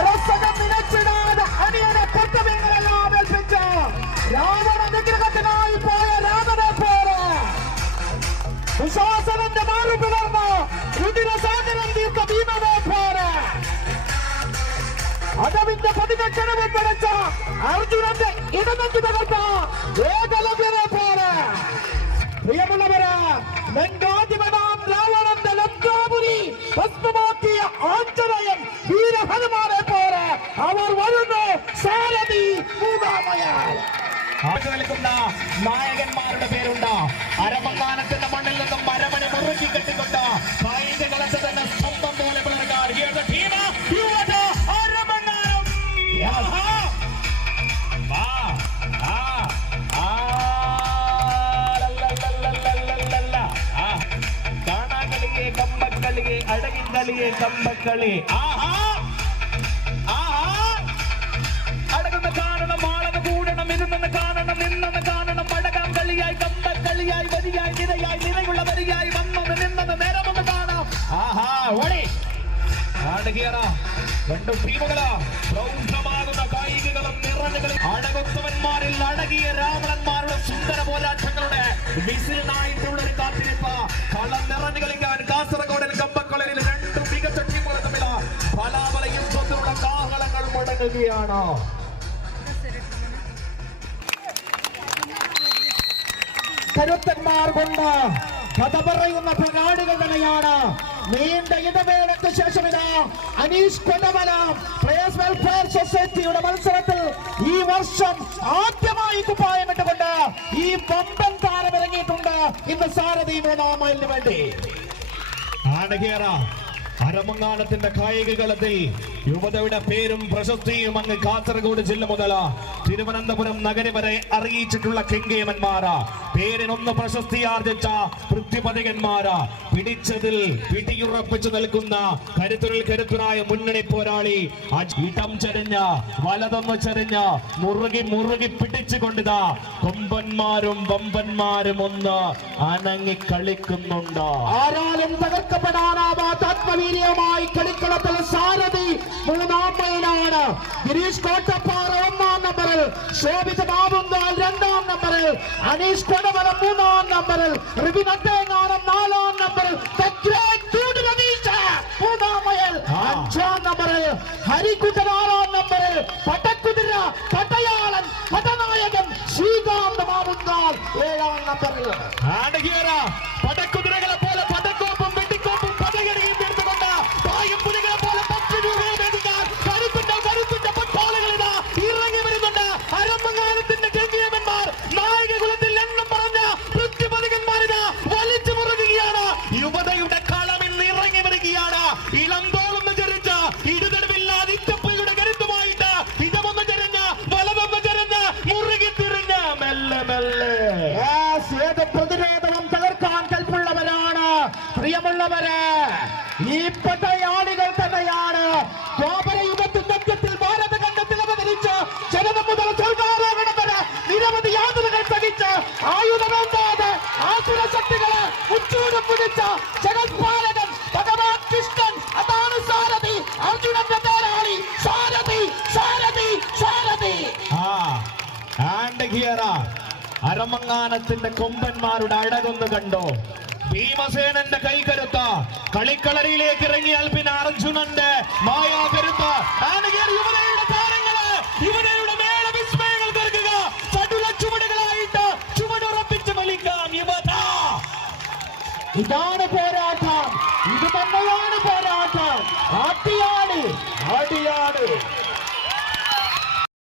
അരസകം നിലച്ചിടാതെ അനിയനെ കൊട്ടമീങ്ങളെല്ലാം ഏൽപ്പിച്ച രാവണ നിഗ്രഹത്തിനായി പോയ രാമനെ പോലെ സുശാസനന്റെ മാറി പിളർന്ന് രുതിരസാഗരം തീർത്ത ഭീമനെ പോലെ അടവിന്റെ പതിനെട്ടണവിൽ പിടിച്ച അർജുനന്റെ ഇടനെഞ്ചു തകർത്ത ഏകലവ്യനെ പോലെ പ്രിയമുള്ളവര് ലങ്കാധിപനാം രാവണന്റെ ലങ്കാപുരി ഭസ്മമാക്കിയ ആഞ്ജനേയൻ വീരഹനുമാനെ പോലെ അവർ വരുന്നു സാരഥി മൂകാമയാൽ. നിൽക്കുന്ന നായകന്മാരുടെ പേരുണ്ട്. അരമങ്ങാനത്തിന്റെ മണ്ണിൽ നിന്നും മരമണി മുറുക്കി കെട്ടിക്കൊണ്ട് കായിക കളത്തിൽ തന്നെ സ്വന്തം പോലെ പിളർക്കാൻ കാണാക്കളിയെ കമ്പക്കളിയെ അടകിങ്കളിയെ കമ്പക്കളി അടകുന്ന കാണണം ആളെന്ന് കൂടണം ഇരുന്നെന്ന് കാണണം നിന്നെന്ന് കാണണം അടകാം കളിയായി കമ്പക്കളിയായി വരിയായി നിരയായി നിരയുള്ള വരിയായി വന്നത് നിന്നത് നേരമൊന്ന് കാണാം. ഓടി രണ്ടു ടീമുകളാ പ്രൗഢമാകുന്ന കായികകളും നിറഞ്ഞുകളും അടകൊത്തവന്മാരിൽ അടകിയ രാവണന്മാരുടെ സുന്ദര പോരാട്ടങ്ങളുടെ വിസിലിനായിട്ടുള്ള ഒരു കാത്തിരിപ്പ്. കളം നിറഞ്ഞു കളിക്കാൻ കാസർഗോഡിൽ കമ്പക്കളരിൽ രണ്ടു മികച്ച ടീമുകൾ തമ്മിൽ പലാപല യുദ്ധത്തിലുള്ള കാഹളങ്ങൾ മുടങ്ങുകയാണ്. കരുത്തന്മാർ കൊണ്ട് കഥ പറയുന്ന പോരാളികൾ തന്നെയാണ്. നീണ്ട ഇടവേളയ്ക്ക് ശേഷം ഇതാ അനീഷ് കൊടമല പ്രേസ് വെൽഫെയർ സൊസൈറ്റിയുടെ മത്സരത്തിൽ ഈ വർഷം ആദ്യമായി കുപ്പായമിട്ടുകൊണ്ട് ഈ പമ്പൻ താരം ഇറങ്ങിയിട്ടുണ്ട്. ഇന്ന് സാരഥി മൂന്നാം മൈലിന് വേണ്ടി അരമങ്ങാനത്തിന്റെ കായിക കളത്തിൽ യുവതയുടെ പേരും പ്രശസ്തിയും അങ്ങ് കാസർഗോഡ് ജില്ല മുതൽ തിരുവനന്തപുരം നഗരം വരെ അറിയിച്ചിട്ടുള്ള കെങ്കേമന്മാരാ. പേരിനൊന്ന് പ്രശസ്തിയാർജിച്ച പൃഥ്വിപതികന്മാരാ. പിടിച്ചതിൽ പിടിയുറപ്പിച്ചു നിൽക്കുന്ന കരുത്തുരിൽ കരുത്തനായ മുന്നണി പോരാളി. ഇടം ചരിഞ്ഞ് വലതൊന്ന് ചരിഞ്ഞ് മുറുകി മുറുകി പിടിച്ചുകൊണ്ടിതാ കൊമ്പന്മാരും വമ്പന്മാരും ഒന്ന് അനങ്ങി കളിക്കുന്നുണ്ട്. ആരാലും തകർക്കപ്പെടാനാവാത്ത ആത്മവീര്യമായി കളിക്കളത്തിൽ സാരഥി മൂന്നാം മൈലാണ്. ഗിരീഷ് കോട്ടപ്പാറ ഒന്നാം നമ്പറിൽ, ശോഭിത ബാബുങ്കാൽ രണ്ടാം നമ്പറിൽ, അനീഷ് കൊടമല മൂന്നാം നമ്പറിൽ, റിബിൻ അട്ടേങ്ങാനം നാലാം നമ്പറിൽ, മൂന്നാം മൈൽ അഞ്ചാം നമ്പറിൽ, ഹരികുട്ടൻ ആറാം നമ്പറിൽ, പടക്കുതിര പടയാളൻ പടനായകൻ ശ്രീകാന്ത് ബാബുങ്കാൽ ഏഴാം നമ്പറിൽ. പടക്കുതിരകളെ പോലെ പടക്കോപ്പും വെട്ടിക്കോപ്പും പടകടിയും തീർത്തുകൊണ്ട് പായും പുലികളെ പോലെ കരുത്തിന്റെ പട്ടാളുകളിതാ ഇറങ്ങി വരുന്നുണ്ട്. അരമങ്ങാനത്തിന്റെ ഗംഗീയന്മാർ നായക കുലത്തിൽ എണ്ണം പറഞ്ഞ പൃഥ്വിപതികന്മാരിതാ വലിച്ചു മുറുകുകയാണ്. യുവതയുടെ കളം ഇന്ന് ഇറങ്ങി വരികയാണ്. ഇളം തോളൊന്ന് ചെറിച്ച ഇടുതടവില്ലാതെ ഇറ്റപ്പയുടെ കരുത്തുമായിട്ട് ഇടമൊന്ന് ചെറിഞ്ഞ് വലതൊന്ന് ചെറിഞ്ഞ് മുറുകി തിരിഞ്ഞ് മെല്ലെ മെല്ലെ ഏത് പ്രതിരോധവും തകർക്കാൻ കൽപ്പുള്ളവരാണ്. പ്രിയമുള്ളവരെ, ഈ പടയാളികൾ തന്നെയാണ് ദ്വാപരയുഗത്തിൽ മധ്യത്തിൽ ഭാരതഖണ്ഡത്തിൽ അവതരിച്ച് ജനനം മുതൽ സ്വർഗാരോഹണം വരെ നിരവധി യാതനകൾ സഹിച്ച് ആയുധമേന്താതെ ആസുര ശക്തികളെ ഉച്ചൂടും പിടിച്ച ജഗത്പാലകൻ ഭഗവാൻ കൃഷ്ണൻ. അതാണ് സാരഥി, അർജുനന്റെ പേരാളി സാരഥി സാരഥി സാരഥി. അരമങ്ങാനത്തിന്റെ കൊമ്പന്മാരുടെ അഴകൊന്ന് കണ്ടോ? ഭീമസേനന്റെ കൈകരുത്ത കളിക്കളരിയിലേക്ക് ഇറങ്ങിയാൽ പിന്നെ അർജുനന്റെ മായാകരുത്ത യുവതയുടെ താരങ്ങള് യുവതയുടെ മേള വിസ്മയങ്ങൾ തീർക്കുക. ചടുല ചുവടുകളായിട്ട് ചുവടുറപ്പിച്ച് വലിക്കാം യുവത. ഇതാണ് പോരാട്ടം, ഇത് തന്നെയാണ് പോരാട്ടം.